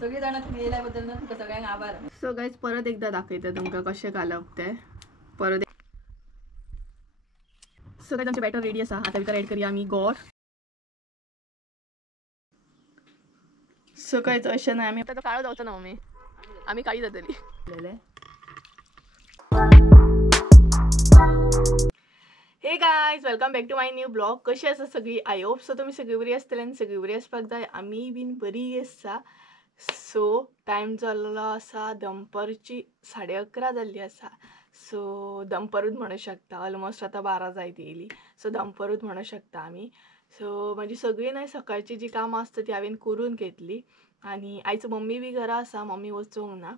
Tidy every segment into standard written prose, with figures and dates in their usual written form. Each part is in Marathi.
सगळे जाण येयल्याबद्दल ना तुमका सगळ्यांना आभार. सो गाइस परत एकदा दाखवते तुमका कशें घालप ते परत. सो गाइस आमचे बॅटर रेडी आसा. आता भितर ऍड करूया आमी गोड. सो गाइस अशें ना आमी आता काळो जावचो ना आमी काळी जातली. Hey guys welcome back to my new blog. कशी आसा सगळी? आय होप सो तुम्ही सगळी बरी आसतली आनी सगळी बरी आसपाक जाय. आमी बीन बरी आसा. सो टाइम जाल्लो आसा दनपारची 11:30 जाल्ली आसा. सो दनपारूच म्हणू शकता. ऑलमोस्ट आता 12 जायत येयली. सो दनपारूच म्हणू शकता आमी. सो माझी सगळी नाही सकाळची जी कामां आसता ती हांवें करून घेतली. आणि आयज मम्मी बी घरा आसा. मम्मी वचूंक ना.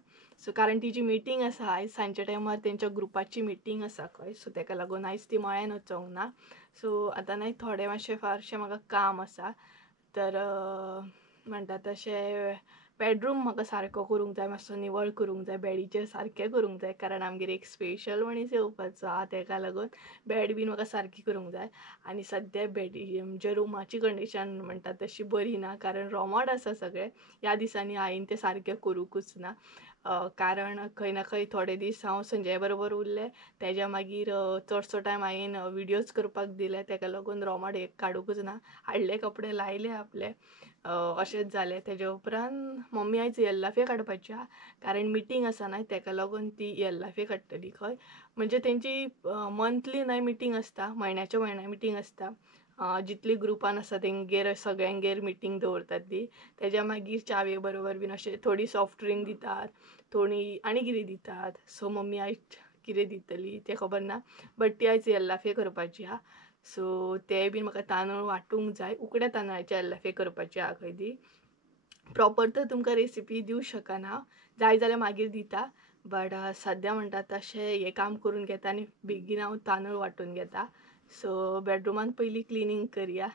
सो कारण तिची मिटींग आसा आयज सांजच्या टायमार तेंच्या ग्रुपाची मिटींग आसा खंय. सो तेका लागून आयज ती मळ्यान वचोंक ना. सो आतां नाही थोडे मातशें फारशें म्हाका काम आसा. तर म्हणटा तशें बेडरूम म्हाका सारको करूंक जाय. मातसो निवळ करूंक जाय. बेडीचेर सारकें करूंक जाय. कारण आमगेर एक स्पेशल मनीस येवपाचो आहा. तेका लागून बेड बीन म्हाका सारकी करूंक जाय. आनी सद्या बेडी म्हणजे रुमाची कंडीशन म्हणटा तशी बरी ना. कारण रोमोट आसा सगळें. ह्या दिसांनी हांवें तें सारकें करूंकूच ना. कारण खंय ना खंय थोडे दीस हांव संजय बरोबर उरलें. तेज्या मागीर चडसो टायम हांवें विडियोज करपाक दिले. तेका लागून रोमोट एक काडूंकूच ना. हाडले कपडे लायले आपले. अशेंच जालें. तेज्या उपरांत मम्मी आयज येल्लाफे काडपाची आहा. कारण मिटींग आसा न्हय तेका लागून ती येल्लाफे काडटली खंय. म्हणजे तेंची मंथली न्हय मिटींग आसता. म्हयन्याच्या म्हयन्या मिटींग आसता. जितली ग्रुपान आसा तेंगेर सगळ्यांगेर मिटींग दवरतात ती. तेज्या मागीर च्यावे बरोबर बीन अशें थोडी सॉफ्ट ड्रिंक दितात. थोडी आनी कितें दितात. सो मम्मी आयज कितें दितली तें खबर ना. बट ती आयज येल्लाफे करपाची आहा. सो ते बीन म्हाका तांदूळ वांटूंक जाय. उकड्या तांदळाचे येल्लाफे करपाचे आहा खंय ती. प्रॉपर तर तुमकां रेसिपी दिवं शकना. जाय जाल्यार मागीर दिता. बट सद्या म्हणटा तशें हें काम करून घेता आनी बेगीन हांव तांदूळ वांटून घेता. सो बेडरुमान पयलीं क्लिनींग करया.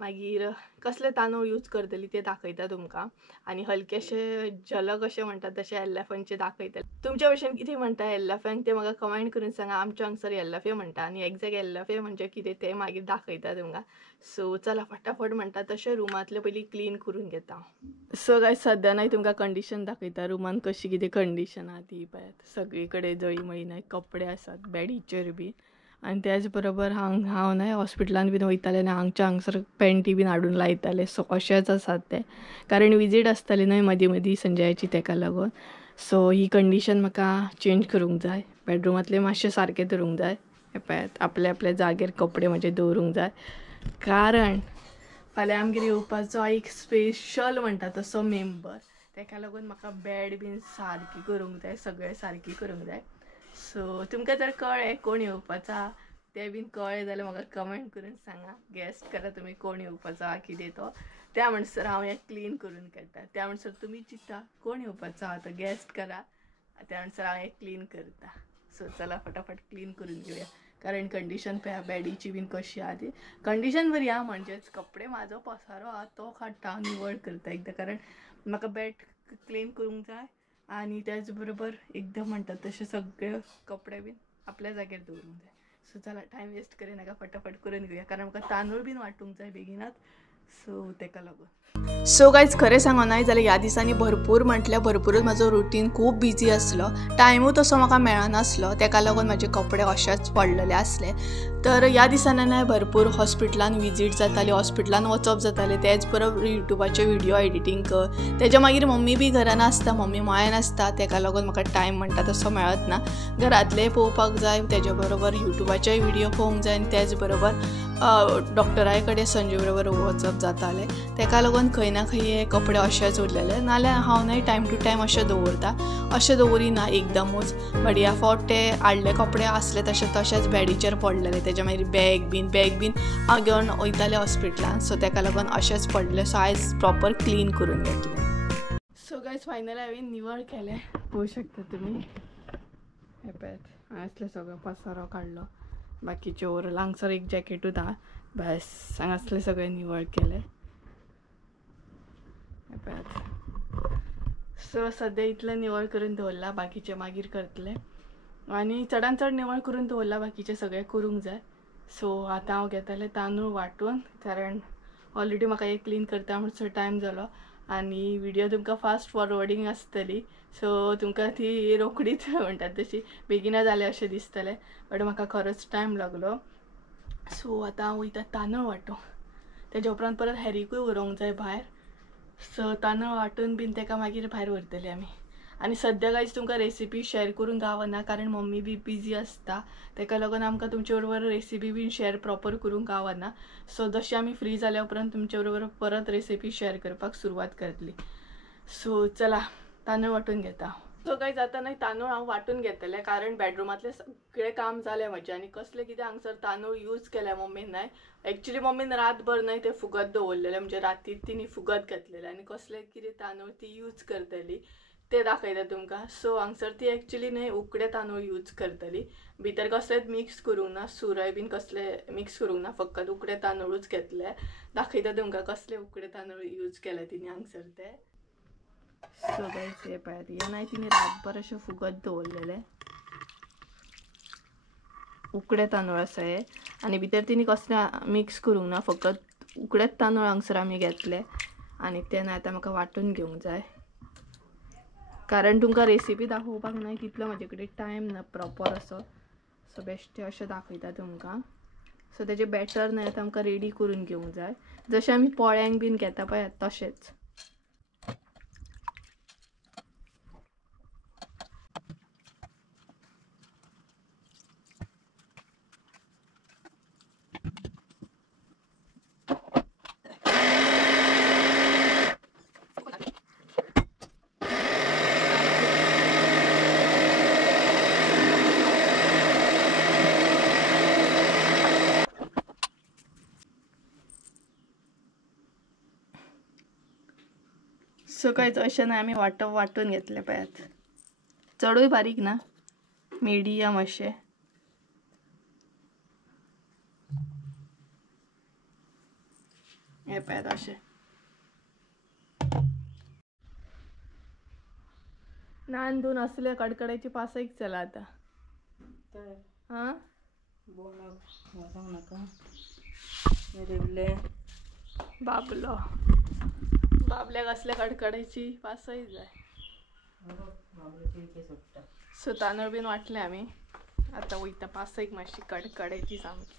मागीर कसले तांदूळ यूज करतली ते दाखयता तुमकां. आनी हलकेशे झलक अशें म्हणटा तशें येल्लाफांचे दाखयतले. तुमच्या भशेन कितें म्हणटा येल्लाफ्यांक ते म्हाका कमेंट करून सांगा. आमच्या हांगसर येल्लाफे म्हणटा. आनी एक्झॅक्ट येल्लाफे म्हणजे कितें तें मागीर दाखयता तुमकां. सो चला फटाफट म्हणटा तशें रुमांतले पयलीं क्लीन करून घेता. सो गायज सद्या नाही तुमकां कंडिशन दाखयता रुमान कशी कितें कंडिशन आहा ती पळयात. सगळी कडेन जळी नाही कपडे आसात बेडीचेर बी. आनी त्याच बरोबर हांव न्हय हॉस्पिटलान बीन वयतालें आनी हांगसर पॅन्टी बीन हाडून लायतालें. सो अशेंच आसात तें. कारण विजीट आसताली न्हय मदीं मदीं संजयाची तेका लागून. सो ही कंडिशन म्हाका चेंज करूंक जाय. बेडरुमांतलें मातशें सारकें दवरूंक जाय. हे पळयात आपल्या आपल्या जाग्यार कपडे म्हजे दवरूंक जाय. कारण फाल्यां आमगेर येवपाचो एक स्पेशल म्हणटा तसो मेंबर. तेका लागून म्हाका बेड बीन सारकी करूंक जाय. सगळें सारकी करूंक जाय. सो तुमकां जर कळ्ळें कोण येवपाचो आहा तें बीन कळ्ळें जाल्यार म्हाका कमेंट करून सांगा. गॅस करा तुमी कोण येवपाचो आहा कितें तो. त्या म्हणसर हांव हें क्लीन करून घेता. त्या म्हणसर तुमी चिंता कोण येवपाचो आहा तो गॅस करा. त्या म्हणसर हांव हें क्लीन करता. सो चला फटाफट क्लीन करून घेवया. कारण कंडिशन पळया बेडीची बीन कशी आहा ती. कंडिशन बरी आहा म्हणजेच कपडे म्हाजो पसारो आहा तो काडटा हांव निवळ करता एकदां. कारण म्हाका बेड क्लीन करूंक जाय. आनी त्याच बरोबर एकदम म्हणटा तशें सगळे कपडे बीन आपल्या जाग्यार दवरूंक जाय. सो चला टायम वेस्ट करिनाका फटाफट करून घेवया. कारण म्हाका तांदूळ बीन वांटूंक जाय बेगिनात. सो तेका लागून. सो गायज खरें सांगो नाय जाल्यार ह्या दिसांनी भरपूर म्हटल्यार भरपूरच म्हाजो रुटीन खूब बिजी आसलो. टायमूय तसो म्हाका मेळनासलो. तेका लागून म्हाजे कपडे अशेंच पडलेले आसले. तर ह्या दिसांनी भरपूर हॉस्पिटलान विजीट जाताली. हॉस्पिटलान वचप जातालें. तेच बरोबर युट्यूबाचे व्हिडिओ एडिटींग कर. तेज्या मागीर मम्मी बी घरान आसता. मम्मी मळ्यान आसता. तेका लागून म्हाका टायम म्हणटा तसो मेळत ना. घरांतलें पळोवपाक जाय. तेज्या बरोबर युट्यूबाचे व्हिडिओ पळोवंक जाय. आनी तेच बरोबर डॉक्टराय कडेन संजय बरोबर वचप जातालें. तेका लागून खंय ना खंय हे कपडे अशेंच उरलेले. नाल्यार हांव न्हय टायम टू टायम अशें दवरता. अशें दवरिना एकदमूच. बट ह्या फावट ते हाडले कपडे आसले तशेंच बेडीचेर पडलेले. तेज्या मागीर बॅग बीन हांव घेवन वयतालें हॉस्पिटलान. सो तेका लागून अशेंच पडले. सो आयज प्रॉपर क्लीन करून घेतलें. सो गायज फायनली हांवें निवळ केलें. पळोवंक शकता तुमी. हे पळयात हांगासले सगळो पसारो काडलो. बाकीचे ओवरऑल हांगसर एक जॅकेटूच आहा. बस हांगासलें सगळें निवळ केलें. हे पळयात. सो सद्या इतलें निवळ करून दवरला. बाकीचे मागीर करतले. आनी चडान चड निवळ करून दवरला. बाकीचे सगळें करूंक जाय. सो आतां हांव घेतालें तांदूळ वांटून. कारण ऑलरेडी म्हाका एक क्लीन करता म्हणसर टायम जालो आनी व्हिडिओ तुमकां फास्ट फॉरवर्डिंग आसतली सो तुमकां ती रोखडीच म्हणटात तशी बेगिना जालें अशें दिसतलें बट म्हाका खरोच टायम लागलो. सो आतां हांव वयता तांदूळ वांटूंक. तेज्या उपरांत परत हॅरीकूय व्हरूंक जाय भायर सो तांदूळ वांटून बीन तेका मागीर भायर व्हरतली आमी. आनी सद्या गायज तुमकां रेसिपी शेअर करूंक गावना कारण मम्मी बी बिजी आसता तेका लागून आमकां तुमचे बरोबर रेसिपी बीन शेअर प्रॉपर करूंक गावना. सो जशें आमी फ्री जाल्या उपरांत तुमचे बरोबर परत रेसिपी शेअर करपाक सुरवात करतली. सो चला तांदूळ वांटून घेता. सो गायज आतां न्हय तांदूळ हांव वांटून घेतलें कारण बेडरूमांतलें सगळें काम जालें म्हजें आनी कसलें कितें हांगसर तांदूळ यूज केल्या मम्मीन न्हय. एक्चुली मम्मीन रातभर न्हय ते फुगत दवरलेले म्हणजे राती तिणी फुगत घातलेले आनी कसले कितें तांदूळ ती यूज करतली ते दाखयता तुमकां. सो हांगसर ती एक्चुली न्हय उकडे तांदूळ यूज करतली भितर कसलेच मिक्स करूंक ना सुरय बीन कसले मिक्स करूंक ना फकत उकडे तांदूळूच घेतले. दाखयता तुमकां कसले उकडे तांदूळ यूज केले तिणी हांगसर ते. सो गायज हे पळयात हे न्हय तिणी रातभर अशें फुगत दवरलेले उकडे तांदूळ आसा हे आनी भितर तिणी कसले मिक्स करूंक ना फकत उकडेच तांदूळ हांगसर आमी घेतले आनी ते न्हय आतां म्हाका वांटून घेवंक जाय कारण तुमकां रेसिपी दाखोवपाक न्हय तितलो म्हाजे कडेन टायम ना प्रॉपर असो. सो बेश्टे अशें दाखयता तुमकां. सो तेजें बॅटर न्हय आतां आमकां रेडी करून घेवंक जाय जशें आमी पोळ्यांक बीन घेता पळय तशेंच. सो कांयच अशें न्हय आमी वांटून घेतले पळयात चडूय बारीक ना मिडियम अशें. हे पळयात अशें नान दोन असले कडकडायची पासयक चला आता. हां बाबलो बाबल्याक असल्या कडकडायची पासय जाय. सो तांदूळ बीन वाटले आमी आता वयता पासयक मातशी कडकडायची सामकी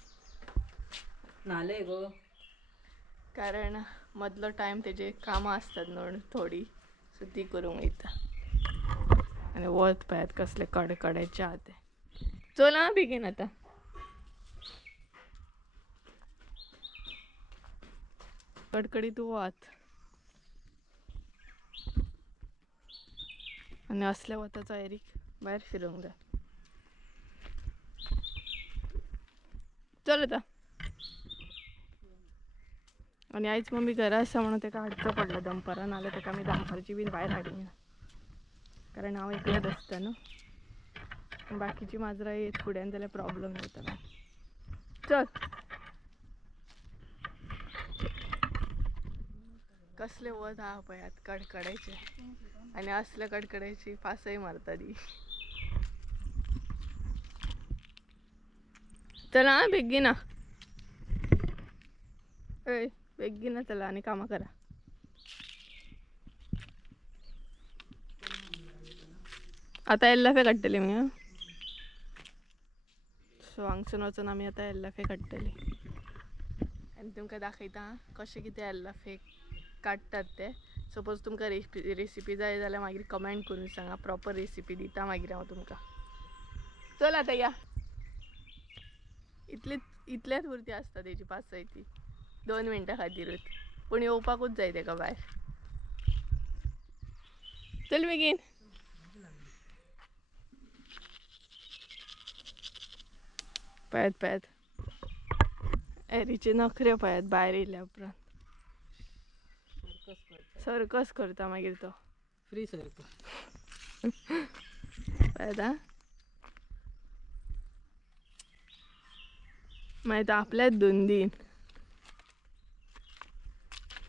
नाले गो कारण मदलो टायम तेजे कामां आसतात न्हू थोडी सो ती करूंक वयता आनी वत पळयात कसले कडकडायचे आहा ते. चल आं बेगीन आतां. कडकडीत वत आनी असल्या वताचो एरीक भायर फिरूंक जाय. चल आतां. आनी आयज मम्मी घरा आसा म्हणून तेका हाडचो पडलो दनपारां नाल्यार तेका आमी दनपारची बीन भायर हाडिना कारण हांव एकलेंच आसता न्हू बाकीची माजरां येत फुड्यान जाल्यार प्रॉब्लम जाता. चल कसले वत आहा पळयात कडकडायचे आनी असल्या कडकडायची पासय मारता ती. चला आं बेगीना हय बेगीना चला आनी कामां करा. आतां एल्लाफे काडटली मी हां. सो हांगसून वचून आमी आतां एल्लाफे काडटली आनी तुमकां दाखयता कशें कितें एल्लाफे काडटात ते. सपोज तुमकां रेसिपी जाय जाल्यार मागीर कमेंट करून सांगा प्रॉपर रेसिपी दिता मागीर हांव तुमकां. चल आतां या इतल्याच पुरती आसता तेजी पासय ती 2 मिनटां खातीरूच पूण येवपाकूच जाय तेका भायर. चल बेगीन. पळयात पळयात एरीचे नखरे पळयात भायर येयल्या उपरांत सर्कस करता मागीर तो फ्री सर्कस पळयात आं. मागीर तो आपल्याच धुंदीन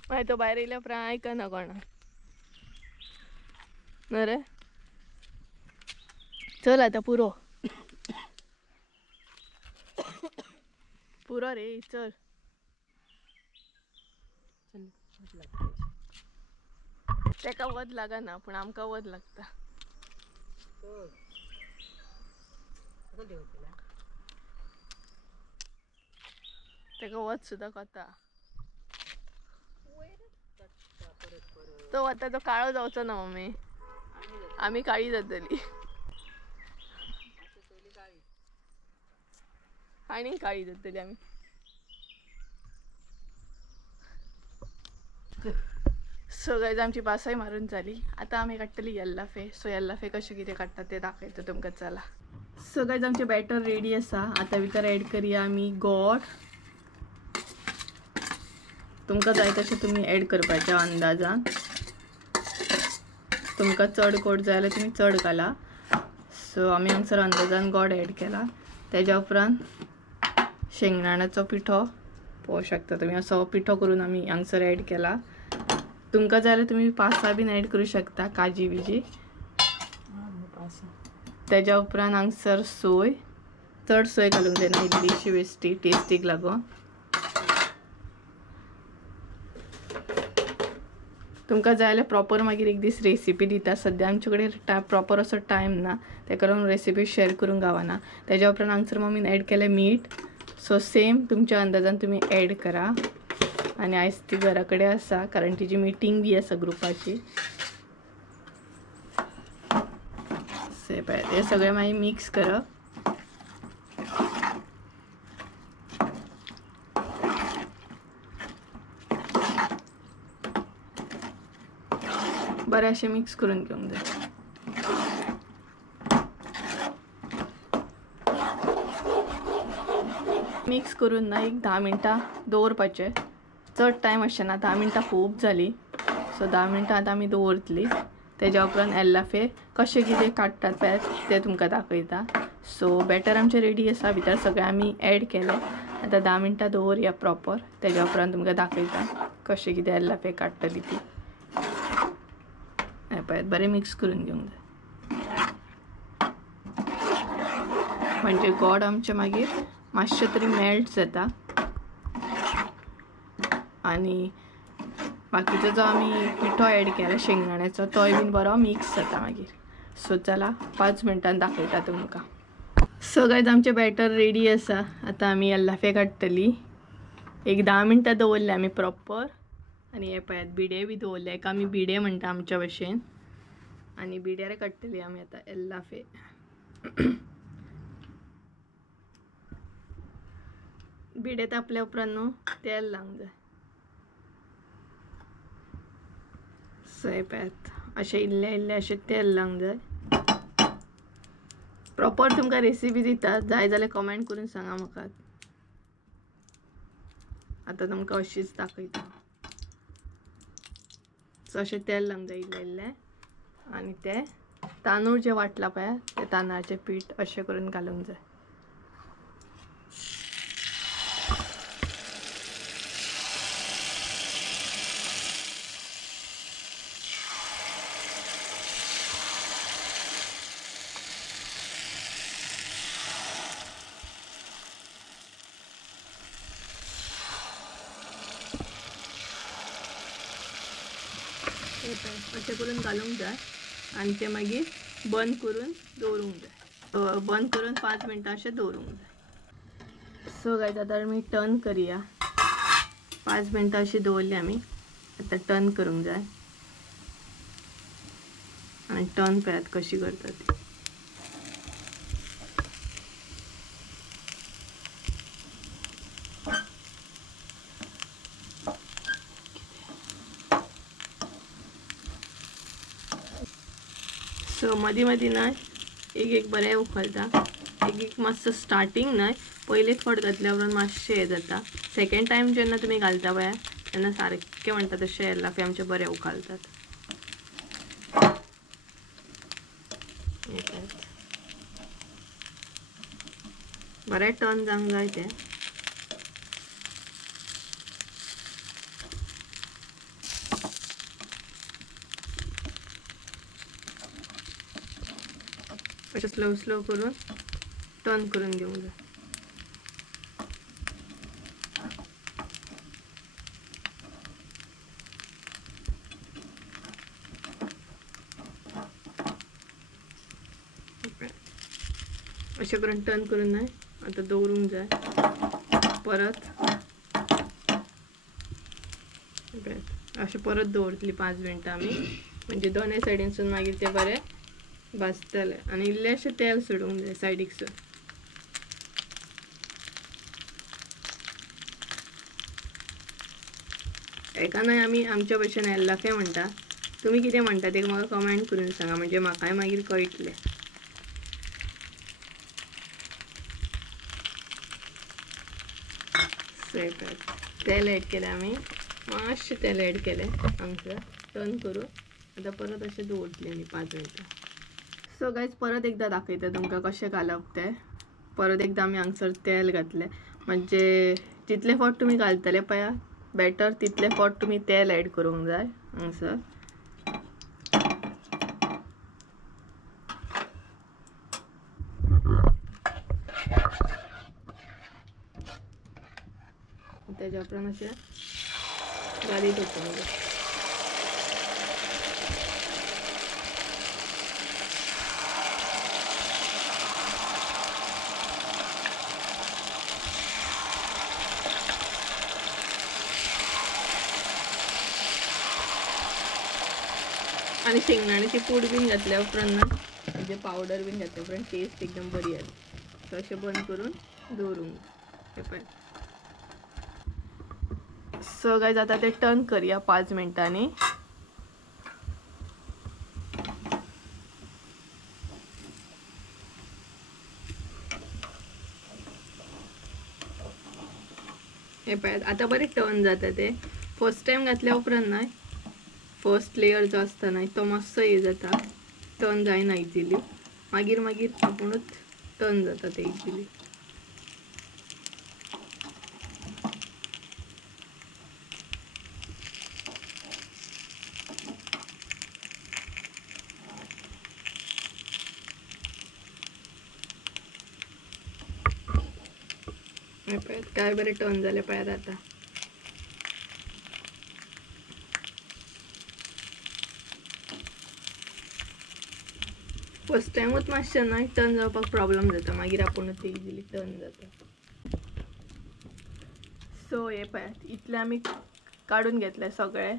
मागीर तो भायर येयल्या उपरांत आयकना कोणा न्हू रे. चल आतां पुरो पुरो रे चल. तेका वध लागा ना पण आमका वध लागता. तेका वध सुद्धा कथा तो आता तो काळो जावचो ना मम्मी. आम्ही काळी जातली आणि काळी जातली आम्ही. सो गाइस आमची पासाई मारून झाली. आता आम्ही काढतली येल्लाफे. सो येल्लाफे कसे किती काढतात ते दाखवतो तुमका. चला. सो गाइस आमचे बॅटर रेडी असा. आता भितर ऍड करूया आम्ही गोड. तुमका जाय तसे तुम्ही ऍड करपाच्या अंदाजान. तुमका चड गोड जाय जाल्यार तुम्ही चड घाला. सो आम्ही हांगसर अंदाजान गोड ऍड केला. त्याच्या उपरांत शेंगदाण्याचो पिठो पळोवंक शकता तुम्ही. असो पिठो करून आम्ही हांगसर ऍड केला. तुमका जाय जाल्यार तुम्ही पास्ता बीन ऍड करू शकता, काजी बिजी. त्याच्या उपरांत हांगसर सोय, चड सोय घालूंक जायना, इल्लीशी बेश्टी टेस्टीक लागून. तुमका जाय जाल्यार प्रॉपर मागीर एक दीस रेसिपी दिता. सद्या आमचे कडेन प्रॉपर असो टायम ना, तेका लागून रेसिपी शेअर करूंक गावना. त्याच्या उपरांत हांगसर मम्मीन ऍड केलें मीठ. सो सेम तुमच्या अंदाजान तुम्ही ऍड करा. आणि आयज ती घरा कडेन आसा कारण तिची मिटींग बी आसा ग्रुपाची. हे सगळें मागीर मिक्स करप. बरें अशें मिक्स करून घेवंक जाय. मिक्स करून ना एक 10 मिनटां दवरपाचें. चड टायम अशें ना, 10 मिनटां खूब जाली. सो 10 मिनटां आतां आमी दवरतली. तेज्या उपरांत येल्लाफे कशें कितें काडटात पळय तें तुमकां दाखयता. सो बॅटर आमचें रेडी आसा. भितर सगळें आमी ऍड केलें. आतां 10 मिनटां दवरया प्रॉपर. तेज्या उपरांत तुमकां दाखयता कशें कितें येल्लाफे काडटली ती. हें पळय बरें मिक्स करून घेवंक जाय. म्हणजे गोड आमचें मागीर मातशें तरी मेल्ट जाता. आणि बाकीचो जो आमी पिठो ऍड केला शेंगदाण्याचो तोय बीन बरो मिक्स जाता मागीर. सो चला 5 मिनटान दाखयता तुमकां. सो गाइस आमचें बॅटर रेडी आसा. आतां आमी येल्लाफे काडटली. एक 10 मिनटां दवरले आमी प्रॉपर. आणि हे पळयात बिडे बी दवरले. एक आमी बिडे म्हणटा आमच्या भाशेन. आणि बिड्यार काडटली आमी आतां येल्लाफे. बिडे तापल्या उपरांत न्हू तेल लावंक जाय. सो हे पळयात अशें इल्लें इल्लें अशें तेल लावंक जाय. प्रॉपर तुमकां रेसिपी दिता. जाय जाल्यार कमेंट करून सांगा म्हाका. आतां तुमकां अशीच दाखयता. सो अशें तेल लावंक जाय इल्लें इल्लें. आणि ते तांदूळ जे वाटला पळय ते तांदळाचें पीठ अशें करून घालूंक जाय. अशें करून घालूंक जाय. आणि ते मागीर बंद करून दवरूंक जाय. बंद करून 5 मिनटां अशें दवरूंक जाय. सो गाइस आतां आमी टर्न करूया. 5 मिनटां अशी दवरली आमी. आतां टर्न करूंक जाय. आणि टर्न पळयात कशी करता ती. सो मदीं मदीं न्हय एक बरें उखलता. एक मातसो स्टार्टींग न्हय पयलीच फावट घातल्या उपरांत मातशें हें जाता. सेकंड टायम जेन्ना तुमी घालता पळय तेन्ना सारकें म्हणटा तशें येल्लाफे आमचे बरें उखलतात. बरें टर्न जावंक जाय तें. अशें स्लो स्लो करून टर्न करून घेवंक जाय. अशें करून टर्न करून नाही आता दवरूंक जाय परत अशें परत दवरतली 5 मिनटां आमी म्हणजे दोनूय सायडीनसून मागीर ते बरें भाजतले आनी इल्लेशें तेल सोडूंक जाय सायडीकसून एका नाही आमी आमच्या भशेन एल्लाफे म्हणटा तुम्ही कितें म्हणटा ते म्हाका कमेंट करून सांगा म्हणजे म्हाकाय मागीर कळटलें तेल ऍड केलें आमी मातशें तेल ऍड केलें हांगसर टर्न करून आतां परत अशें दवरतलें आमी 5 मिनटां सो गायज परत एकदां दाखयता तुमकां कशें घालप तें परत एकदां आमी हांगसर तेल घातलें म्हणजे जितले फावट तुमी घालतले पळय बेटर तितले फावट तुमी तेल ऍड करूंक जाय हांगसर त्याच्या उपरांत अशें घालीत वचूंक जाय आणि शेंगदाण्याची पूड बीन घातल्या उपरांत ना म्हणजे पावडर बीन घातल्या उपरांत टेस्ट एकदम बरी येता सो अशें बंद करून दवरूंक हे पळय सो गायज आता ते टर्न करूया 5 मिनटांनी हे पळय आता बरें टर्न जाता ते फर्स्ट टाइम घातल्या उपरांत ना फर्स्ट लेयर जो आसता ना तो मातसो हे जाता टर्न जायना इजिली मागीर मागीर आपुणूच टर्न जाता ते इजिली काय बरे टर्न झाले पळयात आता फर्स्ट टाइमूच मातशें ना टर्न जावपाक प्रॉब्लेम जाता मागीर आपुणूच इजिली टर्न जाता सो हे पळयात इतले आमी काडून घेतले सगळे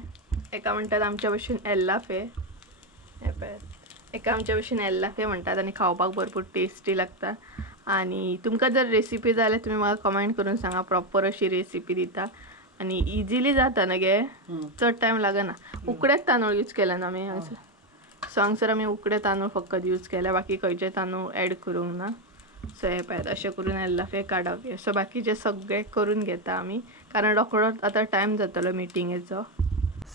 एका म्हणटात आमच्या भशेन एल्लाफे हे पळयात एका आमच्या भशेन एल्लाफे म्हणटात आनी खावपाक भरपूर टेस्टी लागता आणि तुमकां जर रेसिपी जाय जाल्यार तुमी म्हाका कमेंट करून सांगा प्रॉपर अशी रेसिपी दिता आणि इजिली जाता ना गे चड टाइम लागना उकडेच तांदूळ यूज केला ना आमी हांगसर सो हांगसर आमी उकडे तांदूळ फकत यूज केला बाकी खंयचे तांदूळ ऍड करूंक ना सो हे पळयात अशें करून एल्लाफे काडप सो बाकीचे सगळे करून घेता आमी कारण रोखडो आतां टायम जातलो मिटिंगेचो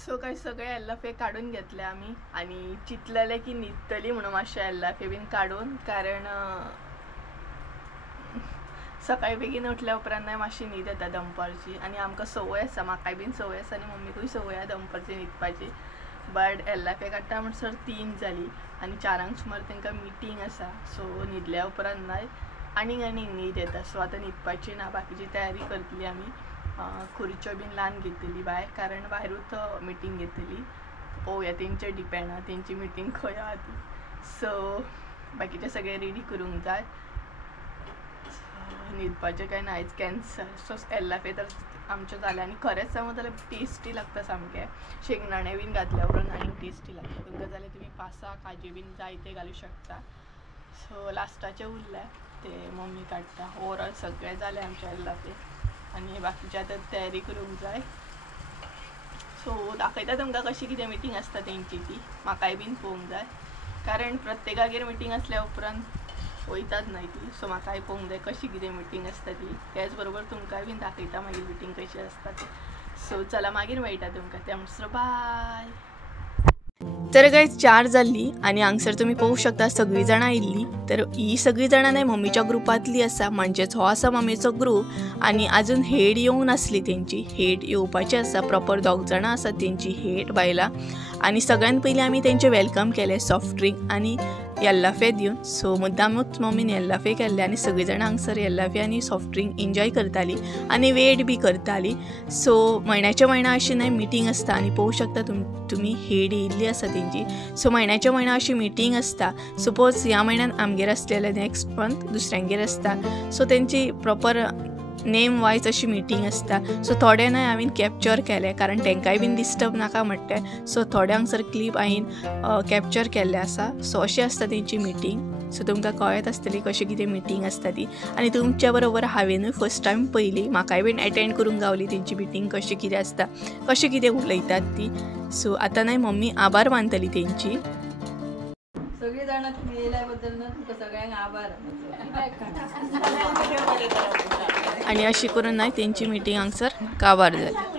सो काय सगळे एल्लाफे काडून घेतले आमी आणि चिंतलेले की न्हिदतली म्हणून मातशे एल्लाफे बीन काडून कारण सकाळी बेगीन उठल्या उपरांत मातशी न्हीद येता दनपारची आणि आमकां संवय आसा म्हाकाय बीन संवय आसा आनी मम्मीकूय संवय आसा दनपारची न्हिदपाची बट एल्लाफे काडटा म्हणसर 3 जाली आनी 4 सुमार तांकां मिटींग आसा सो न्हिदल्या उपरांत नाय आनीक न्हीद येता सो आतां न्हिदपाची ना बाकीची तयारी करतली आमी खुर्च्यो बीन ल्हान घेतली भायर कारण भायरूच मिटींग घेतली पळोवया तेंचेर डिपेंड आहा तेंची मिटींग खंय आहा ती सो बाकीचे सगळे रेडी करूंक जाय न्हिदपाचें काय नायच कॅन्सल सो एल्लाफे तर आमचे जाले आनी खरेंच सांगू जाल्यार टेस्टी लागता सामकें शेंगदाणे बीन घातल्या उपरांत आनीक टेस्टी लागता तुमकां जाल्यार तुमी पासां काजी बीन जाय ते घालूं शकता सो लास्टाचे उरले ते मम्मी काडटा ओवरऑल सगळे जाले आमचे एल्लाफे आनी बाकीचे आतां तयारी करूंक जाय सो दाखयता तुमकां कशी कितें मिटींग आसता तेंची ती म्हाकाय बीन पळोवंक जाय कारण प्रत्येकागेर मिटींग आसल्या उपरांत वयतात न्हय ती सो म्हाकाय पळोवंक जाय कशी कितें मिटींग आसता ती त्याच बरोबर तुमकांय बीन दाखयता मागीर मिटींग कशी आसता ती सो चला मागीर मेळटा तुमकां त्या म्हणसर बाय तर गायज 4 जाल्ली आनी हांगसर तुमी पळोवंक शकता सगळीं जाणां आयिल्लीं तर ही सगळीं जाणां न्हय मम्मीच्या ग्रुपांतली आसा म्हणजेच हो आसा मम्मीचो ग्रूप आनी आजून हेड येवंक नासली तेंची हेड येवपाची आसा प्रॉपर 2 जाणां आसा तेंची हेड बायलां आनी सगळ्यान पयलीं आमी तेंचे वेलकम केलें सॉफ्ट ड्रिंक आनी येल्लाफे दिवन. सो मुद्दामूच मम्मीन येल्लाफे केल्ले आनी सगळीं जाणां हांगसर येल्लाफे आनी सॉफ्ट ड्रिंक एन्जॉय करतालीं आनी वेट बी करतालीं. सो म्हयन्याच्या म्हयन्या अशी न्हय मिटींग आसता आनी पळोवंक शकता तुमी हेड येयल्ली आसा तेंची. सो म्हयन्याच्या म्हयन्या अशी मिटींग आसता. सपोज ह्या म्हयन्यान आमगेर आसलेले नेक्स्ट मंथ दुसऱ्यांगेर आसता. सो तेंची प्रॉपर नेम वायज अशी मिटींग आसता. सो थोडे न्हय हांवें कॅप्चर केले कारण तांकांय बीन डिस्टर्ब नाका म्हणटे. सो थोडे हांगसर क्लीप हांवें कॅप्चर केल्ले आसा. सो अशी आसता तेंची मिटींग. सो तुमकां कळत आसतली कशी कितें मिटींग आसता ती. आनी तुमच्या बरोबर हांवेनूय फर्स्ट टायम पयली, म्हाकाय बीन अटेंड करूंक गावली तेंची मिटींग कशी कितें आसता, कशी कितें उलयतात ती. सो आतां न्हय मम्मी आभार मानतली तेंची. सगळी जाणां तुम्ही येयल्या बद्दल ना तुमकां सगळ्यांक आभार. आणि अशी करून न्हय तेंची मिटींग हांगसर काबार जाली.